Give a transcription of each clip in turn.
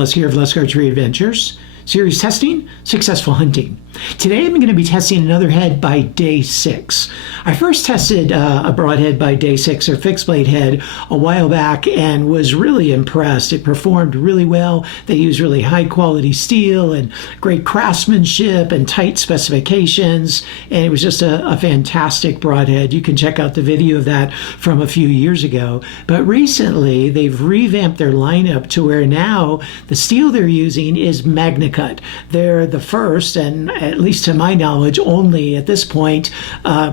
Les here of Les Archery Adventures. Series testing, successful hunting. Today I'm going to be testing another head by day 6. I first tested a broadhead by day 6, or fixed blade head, a while back and was really impressed. It performed really well. They used really high quality steel and great craftsmanship and tight specifications, and it was just a fantastic broadhead. You can check out the video of that from a few years ago. But recently they've revamped their lineup to where now the steel they're using is MagnaCut. They're the first, and at least to my knowledge, only at this point,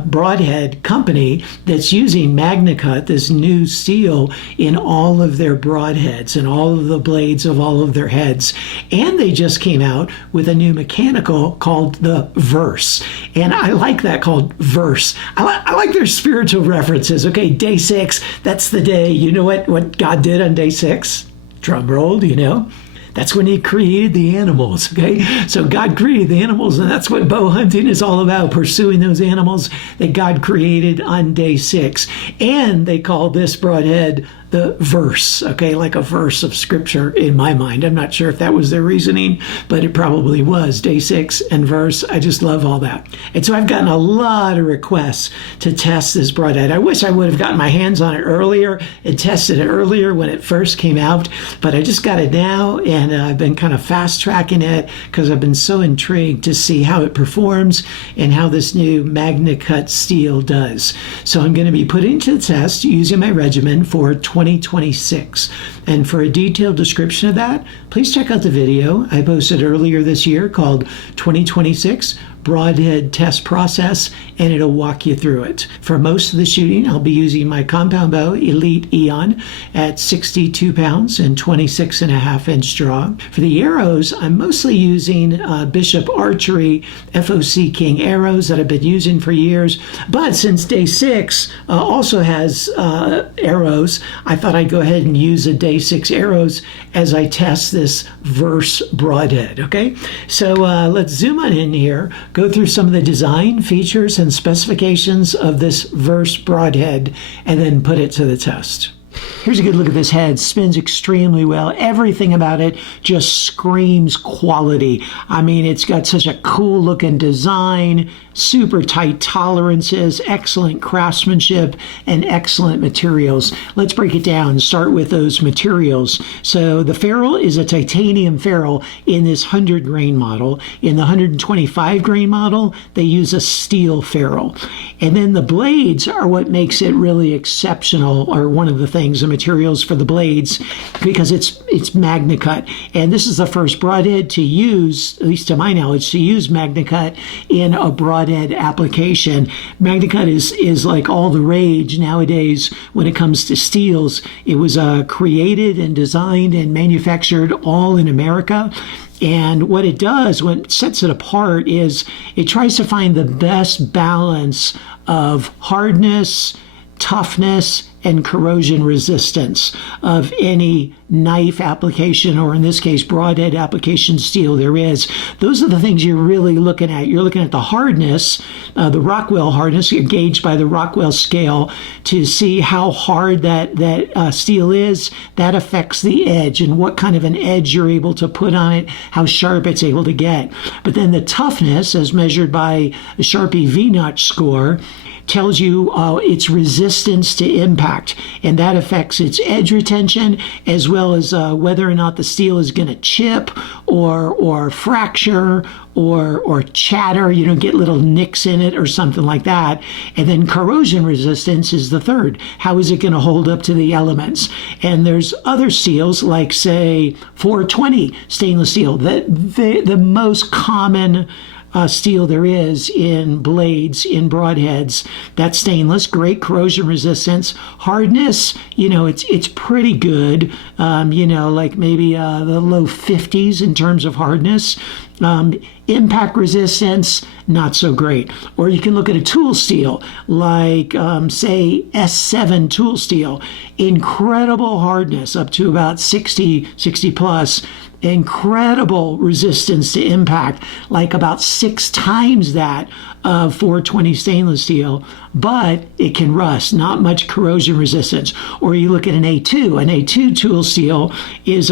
broadhead company that's using MagnaCut, this new steel, in all of their broadheads and all of the blades of all of their heads. And they just came out with a new mechanical called the Verse. And I like that, called Verse. I like their spiritual references. Okay, day 6, that's the day. You know what God did on day 6? Drum roll, do you know? That's when he created the animals, okay? So God created the animals, and that's what bow hunting is all about, pursuing those animals that God created on day 6. And they call this broadhead the Verse, okay, like a verse of scripture in my mind. I'm not sure if that was their reasoning, but it probably was. Day 6 and Verse, I just love all that. And so I've gotten a lot of requests to test this broadhead. I wish I would have gotten my hands on it earlier and tested it earlier when it first came out, but I just got it now, and I've been kind of fast tracking it because I've been so intrigued to see how it performs and how this new MagnaCut steel does. So I'm going to be putting it to the test using my regimen for 2026. And for a detailed description of that, please check out the video I posted earlier this year called 2026 Broadhead Test Process, and it'll walk you through it. For most of the shooting, I'll be using my compound bow, Elite Eon, at 62 pounds and 26.5 inch draw. For the arrows, I'm mostly using Bishop Archery FOC King arrows that I've been using for years. But since day 6 also has arrows, I thought I'd go ahead and use the day 6 arrows as I test this Verse broadhead. Okay, so let's zoom on in here, go through some of the design features and specifications of this Verse broadhead, and then put it to the test. Here's a good look at this head. Spins extremely well. Everything about it just screams quality. I mean, it's got such a cool looking design, super tight tolerances, excellent craftsmanship, and excellent materials. Let's break it down and start with those materials. So the ferrule is a titanium ferrule in this 100 grain model. In the 125 grain model, they use a steel ferrule. And then the blades are what makes it really exceptional, or one of the things, the materials for the blades, because it's MagnaCut. And this is the first broadhead to use, at least to my knowledge, to use MagnaCut in a broadhead application. MagnaCut is like all the rage nowadays when it comes to steels. It was created and designed and manufactured all in America. And what it does, what sets it apart, is it tries to find the best balance of hardness, toughness, and corrosion resistance of any knife application, or in this case broadhead application steel there is. Those are the things you're really looking at. You're looking at the hardness, the Rockwell hardness. You're gauged by the Rockwell scale to see how hard that steel is. That affects the edge and what kind of an edge you're able to put on it, how sharp it's able to get. But then the toughness, as measured by the Sharpie V-notch score, tells you its resistance to impact, and that affects its edge retention, as well as whether or not the steel is going to chip or fracture or chatter, get little nicks in it or something like that. And then corrosion resistance is the third. How is it going to hold up to the elements? And there's other steels, like say 420 stainless steel, the most common steel there is in blades, in broadheads. That's stainless, great corrosion resistance. Hardness, it's pretty good, like maybe the low 50s in terms of hardness. Impact resistance, not so great. Or you can look at a tool steel, like say S7 tool steel. Incredible hardness, up to about 60 plus. Incredible resistance to impact, like about 6 times that of 420 stainless steel, but it can rust, not much corrosion resistance. Or you look at an A2. An A2 tool steel is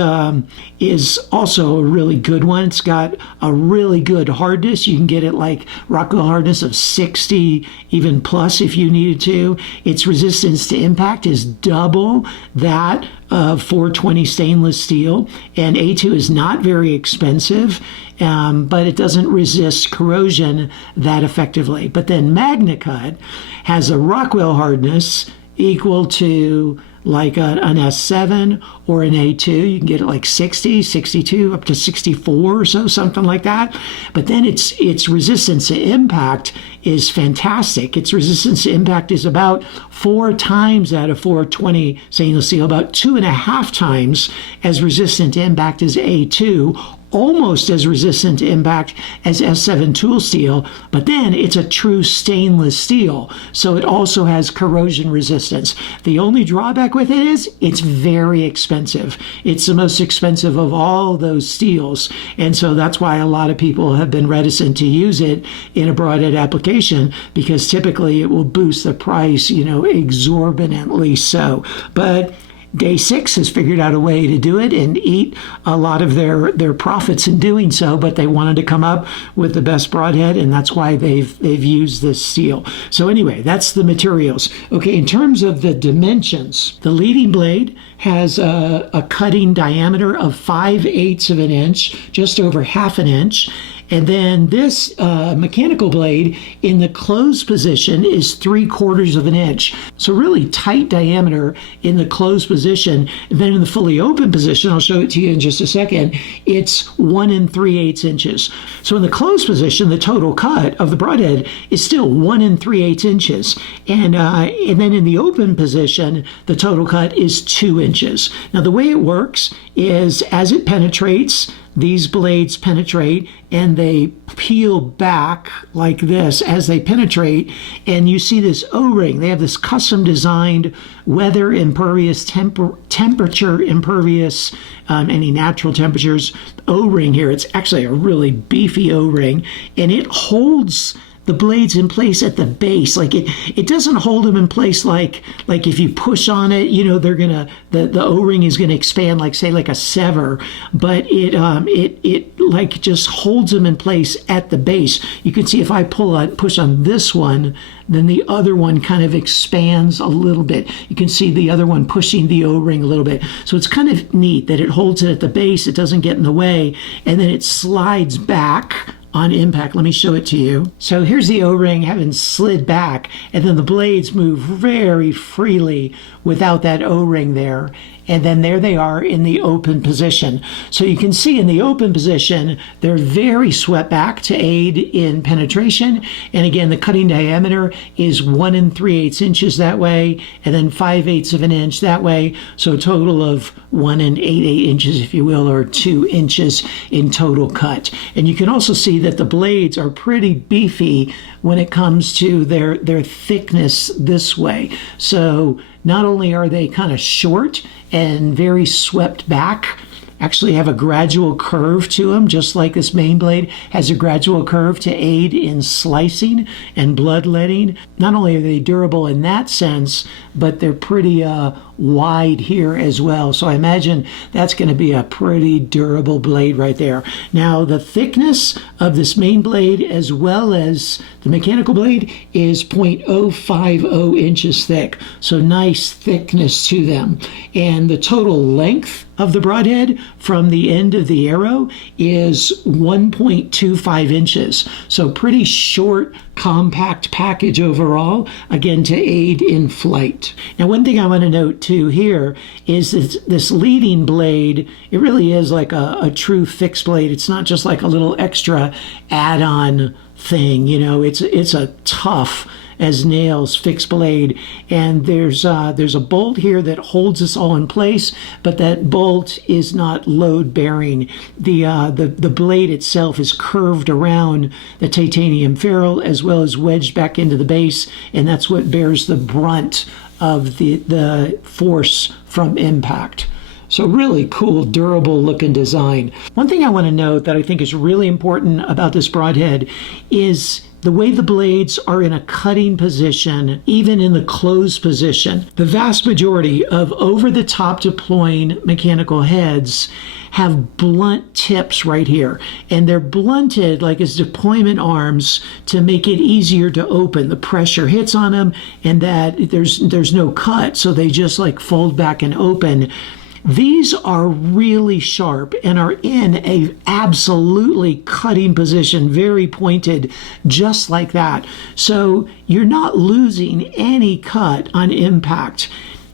also a really good one. It's got a really good hardness. You can get it like Rockwell hardness of 60, even plus if you needed to. Its resistance to impact is double that of 420 stainless steel, and A2 is not very expensive, but it doesn't resist corrosion that effectively. But then MagnaCut has a Rockwell hardness equal to like an S7 or an A2. You can get it like 60, 62, up to 64 or so, something like that. But then its resistance to impact is fantastic. Its resistance to impact is about 4 times that of 420 stainless steel, about 2.5 times as resistant to impact as A2, almost as resistant to impact as S7 tool steel, but then it's a true stainless steel, so it also has corrosion resistance. The only drawback with it is it's very expensive. It's the most expensive of all those steels, and so that's why a lot of people have been reticent to use it in a broadhead application, because typically it will boost the price, exorbitantly so. But Day 6 has figured out a way to do it and eat a lot of their profits in doing so, but they wanted to come up with the best broadhead, and that's why they've used this steel. So anyway, that's the materials. Okay, in terms of the dimensions, the leading blade has a cutting diameter of 5/8 of an inch, just over half an inch. And then this mechanical blade in the closed position is 3/4 of an inch. So really tight diameter in the closed position. And then in the fully open position, I'll show it to you in just a second, it's 1 3/8 inches. So in the closed position, the total cut of the broadhead is still 1 3/8 inches. And then in the open position, the total cut is 2 inches. Now the way it works is as it penetrates, these blades penetrate and they peel back like this as they penetrate, and you see this O-ring. They have this custom designed weather impervious, temperature impervious, any natural temperatures O-ring here. It's actually a really beefy O-ring, and it holds the blades in place at the base. Like it doesn't hold them in place like if you push on it, they're gonna the O-ring is gonna expand like say like a sever, but it like just holds them in place at the base. You can see if I push on this one, then the other one kind of expands a little bit. You can see the other one pushing the O-ring a little bit. So it's kind of neat that it holds it at the base, it doesn't get in the way, and then it slides back on impact. Let me show it to you. So here's the O-ring having slid back, and then the blades move very freely without that O-ring there. And then there they are in the open position. So you can see in the open position, they're very swept back to aid in penetration. And again, the cutting diameter is 1 3/8 inches that way, and then 5/8 of an inch that way. So a total of 1 8/8 inches, if you will, or 2 inches in total cut. And you can also see that the blades are pretty beefy when it comes to their thickness this way. So not only are they kind of short and very swept back, actually have a gradual curve to them, just like this main blade has a gradual curve to aid in slicing and bloodletting. Not only are they durable in that sense, but they're pretty wide here as well. So I imagine that's going to be a pretty durable blade right there. Now the thickness of this main blade as well as the mechanical blade is 0.050 inches thick. So nice thickness to them. And the total length of the broadhead from the end of the arrow is 1.25 inches. So pretty short, compact package overall, again, to aid in flight. Now, one thing I want to note too here is that this leading blade, it really is like a true fixed blade. It's not just like a little extra add-on thing, it's a tough as nails fixed blade, and there's a bolt here that holds this all in place, but that bolt is not load bearing. The blade itself is curved around the titanium ferrule as well as wedged back into the base, and that's what bears the brunt of the force from impact. So really cool, durable looking design. One thing I want to note that I think is really important about this broadhead is the way the blades are in a cutting position, even in the closed position. The vast majority of over-the-top deploying mechanical heads have blunt tips right here, and they're blunted like as deployment arms to make it easier to open. The pressure hits on them, and that there's no cut, so they just like fold back and open. These are really sharp and are in a absolutely cutting position, very pointed, just like that. So you're not losing any cut on impact.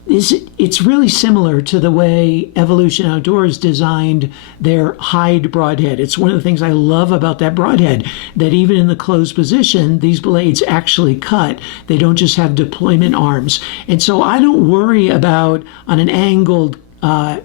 It's really similar to the way Evolution Outdoors designed their hide broadhead. It's one of the things I love about that broadhead, that even in the closed position, these blades actually cut. They don't just have deployment arms. And so I don't worry about, on an angled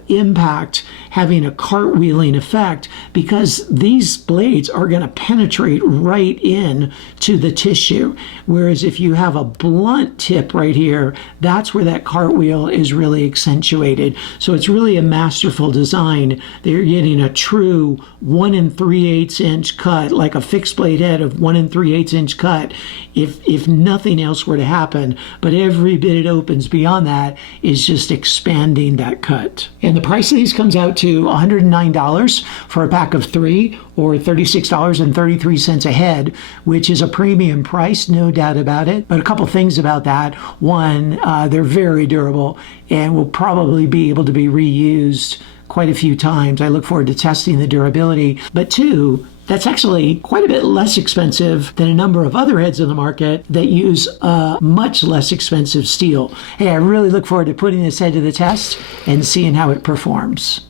impact, having a cartwheeling effect, because these blades are going to penetrate right in to the tissue. Whereas if you have a blunt tip right here, that's where that cartwheel is really accentuated. So it's really a masterful design. They're getting a true 1 3/8 inch cut, like a fixed blade head of 1 3/8 inch cut, if nothing else were to happen. But every bit it opens beyond that is just expanding that cut. And the price of these comes out to $109 for a pack of 3, or $36.33 a head, which is a premium price, no doubt about it. But a couple things about that. One, they're very durable and will probably be able to be reused quite a few times. I look forward to testing the durability. But two, that's actually quite a bit less expensive than a number of other heads in the market that use a much less expensive steel. Hey, I really look forward to putting this head to the test and seeing how it performs.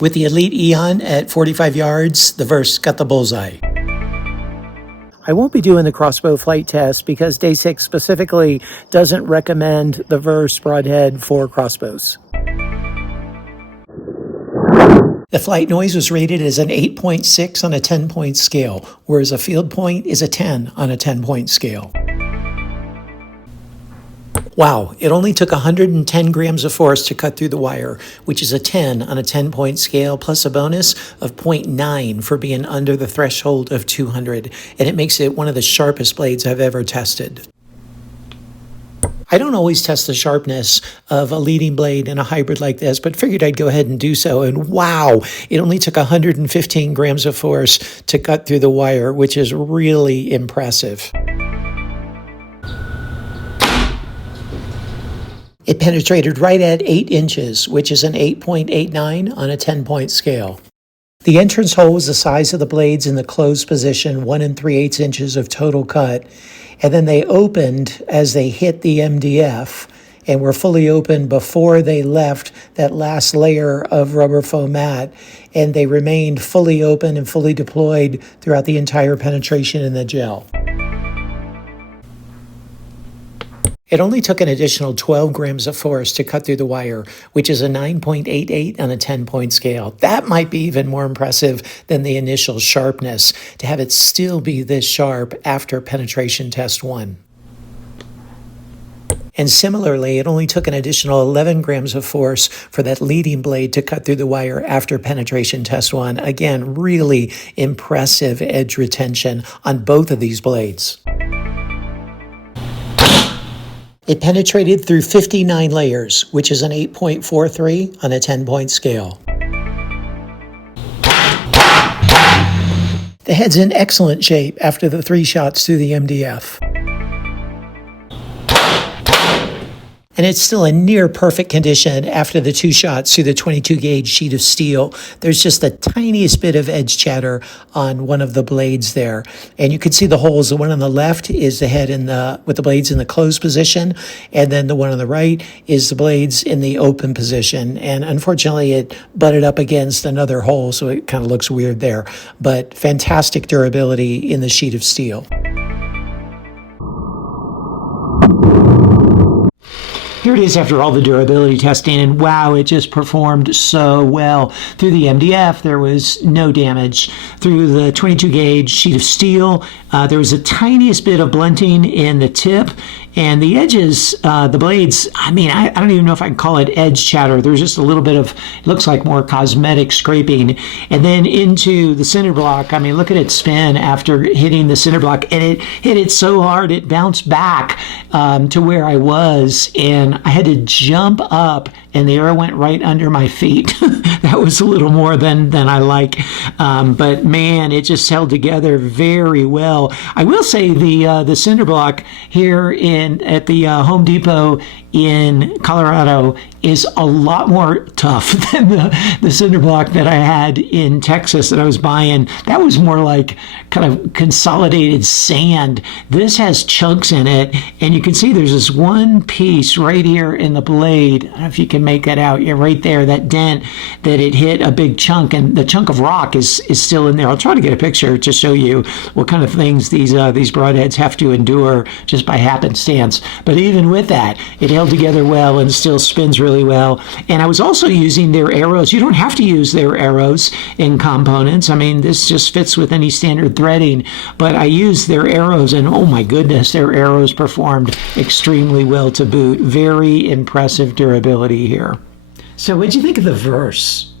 With the Elite Eon at 45 yards, the Verse got the bullseye. I won't be doing the crossbow flight test because Day 6 specifically doesn't recommend the Verse broadhead for crossbows. The flight noise was rated as an 8.6 on a 10-point scale, whereas a field point is a 10 on a 10-point scale. Wow, it only took 110 grams of force to cut through the wire, which is a 10 on a 10-point scale, plus a bonus of 0.9 for being under the threshold of 200, and it makes it one of the sharpest blades I've ever tested. I don't always test the sharpness of a leading blade in a hybrid like this, but figured I'd go ahead and do so. And wow, it only took 115 grams of force to cut through the wire, which is really impressive. It penetrated right at 8 inches, which is an 8.89 on a 10-point scale. The entrance hole was the size of the blades in the closed position, 1 3/8 inches of total cut. And then they opened as they hit the MDF and were fully open before they left that last layer of rubber foam mat. And they remained fully open and fully deployed throughout the entire penetration in the gel. It only took an additional 12 grams of force to cut through the wire, which is a 9.88 on a 10-point scale. That might be even more impressive than the initial sharpness, to have it still be this sharp after penetration test 1. And similarly, it only took an additional 11 grams of force for that leading blade to cut through the wire after penetration test 1. Again, really impressive edge retention on both of these blades. It penetrated through 59 layers, which is an 8.43 on a 10-point scale. The head's in excellent shape after the 3 shots through the MDF. And it's still in near perfect condition after the 2 shots through the 22 gauge sheet of steel. There's just the tiniest bit of edge chatter on one of the blades there. And you can see the holes. The one on the left is the head with the blades in the closed position. And then the one on the right is the blades in the open position. And unfortunately, it butted up against another hole, so it kind of looks weird there. But fantastic durability in the sheet of steel. Here it is after all the durability testing, and wow, it just performed so well. Through the MDF, there was no damage. Through the 22 gauge sheet of steel, there was the tiniest bit of blunting in the tip, And the edges, the blades, I mean, I don't even know if I can call it edge chatter. There's just a little bit of, it looks like more cosmetic scraping. And then into the cinder block, I mean, look at it spin after hitting the cinder block. And it hit it so hard, it bounced back to where I was. And I had to jump up, and the arrow went right under my feet. That was a little more than I like. But man, it just held together very well. I will say the cinder block here at the Home Depot in Colorado is a lot more tough than the cinder block that I had in Texas that I was buying. That was more like kind of consolidated sand. This has chunks in it, and you can see there's this one piece right here in the blade. I don't know if you can make that out. Yeah, right there, that dent that it hit a big chunk, and the chunk of rock is still in there. I'll try to get a picture to show you what kind of things these broadheads have to endure just by happenstance. But even with that, it held together well and still spins really well. And I was also using their arrows. You don't have to use their arrows in components. I mean, this just fits with any standard threading, but I used their arrows, and oh my goodness, their arrows performed extremely well to boot. Very impressive durability here. So what'd you think of the verse?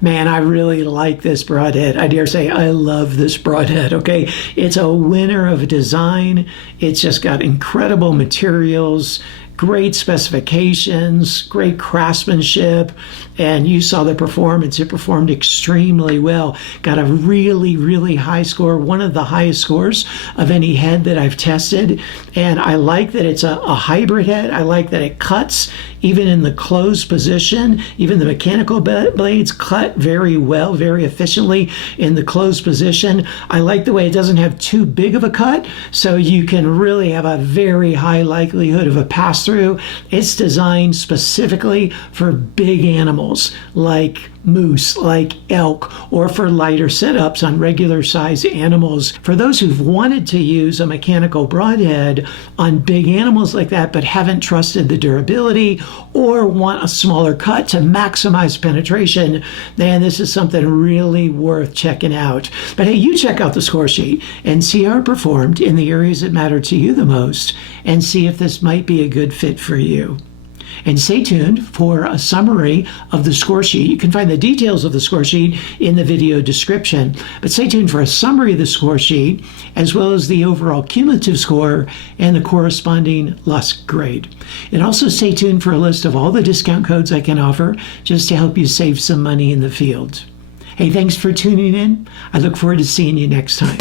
Man, I really like this broadhead. I dare say I love this broadhead, okay? It's a winner of design. It's just got incredible materials, great specifications, great craftsmanship, and you saw the performance. It performed extremely well. Got a really, really high score, one of the highest scores of any head that I've tested. And I like that it's a hybrid head. I like that it cuts even in the closed position. Even the mechanical blades cut very well, very efficiently in the closed position. I like the way it doesn't have too big of a cut, so you can really have a very high likelihood of a pass-through. It's designed specifically for big animals like moose, like elk, or for lighter setups on regular size animals. For those who've wanted to use a mechanical broadhead on big animals like that, but haven't trusted the durability or want a smaller cut to maximize penetration, then this is something really worth checking out. But hey, you check out the score sheet and see how it performed in the areas that matter to you the most, and see if this might be a good fit for you. And stay tuned for a summary of the score sheet. You can find the details of the score sheet in the video description, but stay tuned for a summary of the score sheet, as well as the overall cumulative score and the corresponding LUSK grade. And also stay tuned for a list of all the discount codes I can offer just to help you save some money in the field. Hey, thanks for tuning in. I look forward to seeing you next time.